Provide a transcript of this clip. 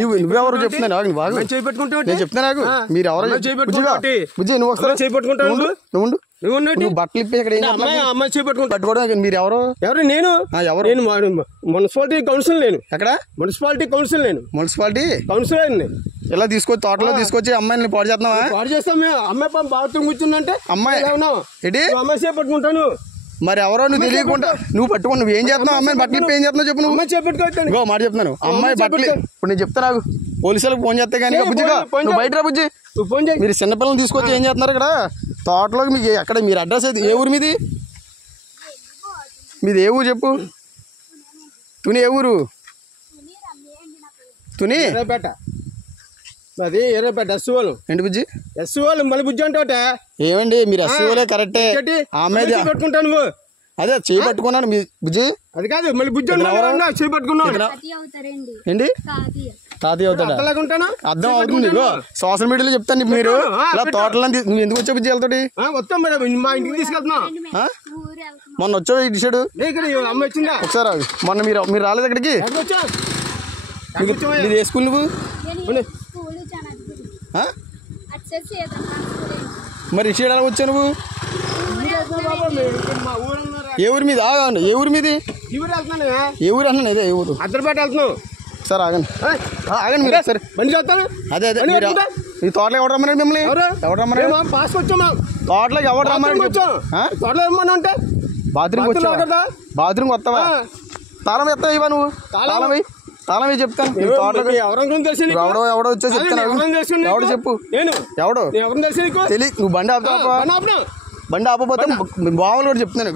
నువ్వెవరు చెప్తున్నాను నేను చెప్తున్నా నాకు మీరు ఎవరో బుజ్జి నువ్వు ఒకసారి నువ్వు బట్టలు ఇప్పి ఇక్కడ పట్టుకోవడం మీరు ఎవరు నేను మున్సిపాలిటీ కౌన్సిల్ నేను ఎక్కడ మున్సిపాలిటీ కౌన్సిల్ నేను మున్సిపాలిటీ కౌన్సిలర్ ఇలా తీసుకొచ్చి తోటలో తీసుకొచ్చి అమ్మాయిని పాడు చేస్తున్నావా? పాడు చేస్తాం మేము. అమ్మాయి బాత్రూమ్ కూర్చుందంటే అమ్మాయి ఏంటి అమ్మాయి చేపట్టుకుంటాను. మరి ఎవరో నువ్వు తెలియకుండా నువ్వు పట్టుకో నువ్వు ఏం చేస్తున్నావు? అమ్మాయి బట్టలు ఏం చేస్తున్నావు చెప్పు. నువ్వు చేపట్టుకోవచ్చు మాట చెప్తున్నాను. అమ్మాయి బట్టలు ఇప్పుడు నేను చెప్తా నాకు పోలీసులకు ఫోన్ చేస్తే కానీ బుజ్జిగా నువ్వు బయట రా బుజ్జి. మీరు చిన్నపిల్లలు తీసుకొచ్చి ఏం చేస్తున్నారు ఇక్కడ తోటలోకి? మీకు ఎక్కడ మీరు అడ్రస్ అయితే ఏ ఊరు మీది ఏ ఊరు చెప్పు. తుని ఏ ఊరు? తుని అది ఎర్రపేట ఎస్సీఓలు. ఏంటి బుజ్జి ఎస్సీఓలు మళ్ళీ బుజ్జి అంటే ఏమండి మీరు ఎస్సీఓలే కరెక్టే. ఆమె పెట్టుకుంటాను నువ్వు అదే చేయి పట్టుకున్నాను మీ బుజ్జి. అది కాదు మళ్ళీ బుజ్జి చేయి పట్టుకున్నావు ఏంటి తాతయ్య అవుతాడా? అర్థం అవుతుంది. సోషల్ మీడియాలో చెప్తాను మీరు ఇలా తోటలో నువ్వు ఎందుకు వచ్చావు బుజ్జి వెళ్తాడు? వస్తాం మా ఇంటికి తీసుకెళ్తున్నా. మొన్న వచ్చావు ఇటు అమ్మ వచ్చిందా ఒకసారి? మొన్న మీరు రాలేదు ఇక్కడికి? మీరు ఏ స్కూల్ నువ్వు? మరి ఇటు ఎలా వచ్చావు నువ్వు? ఏ ఊరి మీద? ఏ ఊరి మీది? ఏ ఊరు అన్నాను. ఇదే ఏ ఊరు? అద్దరిపేట వెళ్తున్నావు. సార్ ఆగండి మీరు సరే బండి చేస్తాను. అదే ఈ తోటలోకి ఎవరు రమ్మన్నాడు మిమ్మల్ని? ఎవరు రమ్మన్నాడు? పాస్ వచ్చాము తోటలోకి ఎవరు రమ్మన్నాడు? తోటలో రమ్మన్నా అంటే బాత్రూమ్ వచ్చావా? బాత్రూమ్ వస్తావా? తాళం ఎత్తావా ఇవా నువ్వు? తాళం చెప్తాను. ఎవడో వచ్చేసి చెప్తాను. ఎవడు చెప్పు ఎవడో తెలియదు. నువ్వు బండి ఆపుతావా? బండి ఆపపోతే బావులు కూడా చెప్తున్నాను.